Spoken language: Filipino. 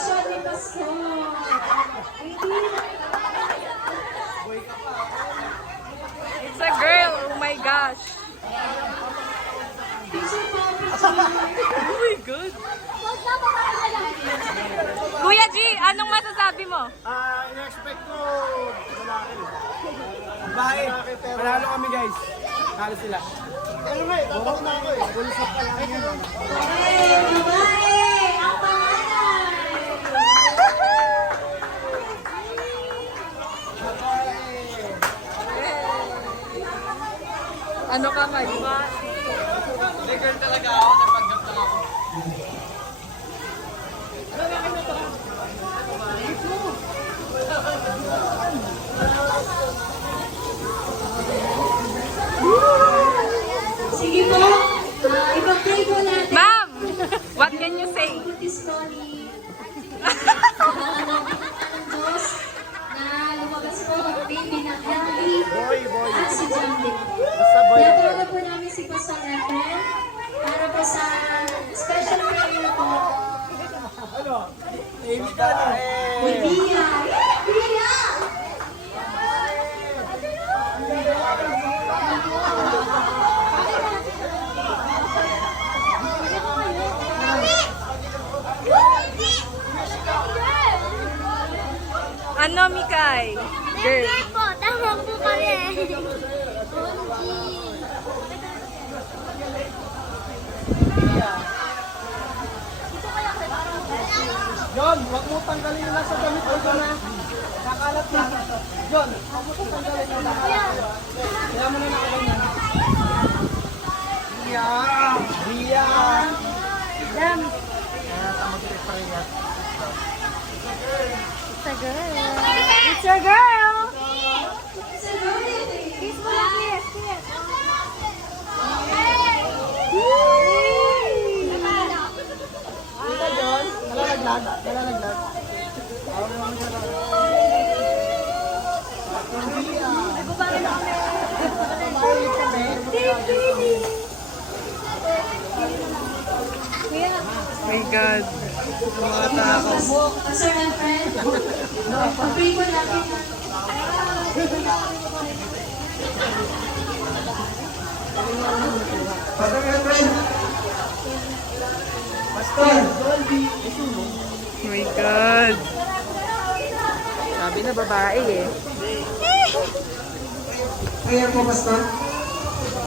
reaction ni Pastor. It's a girl. Oh my gosh. Oh my God. Kuya G, anong masasabi mo? In-expect ko lalaki. Babae. Panalo kami guys. Panalo sila. Ano nga eh, tatawag na ako eh. Bulisak pa lang yun. Babae! Ang pangalan! Ano ka kayo? Hindi girl talaga ako. Napanggap lang ako. Sige po, ipag-pray po natin. Ma'am, what can you say? Good story. Abangan natin ang Diyos na lumabas po ang baby na Henry at si Jamie. Natulog po namin si Pastor Efren para po sa special prayer po. Amy ka na. With Bia. Bia! Ano, Mikay? Girl. Hindi po, tama po kami. John, huwag mo tanggalin yung nasa damit ko na. Kakalat na. John, huwag mo tanggalin yung nasa damit ko. Kaya mo na nakaganyan. Bia! Bia! Dam. It's a girl. It's your girl. It's a good Kiss mo lang, kiss, kiss. Kita John, nalalaglag. Nalalaglag. Oh my God. Mga tao. Pastor Efren, ipag-pray po natin. Pastor Efren! Pastor! Oh my God. Sabi na babae eh. Kaya po, Pastor.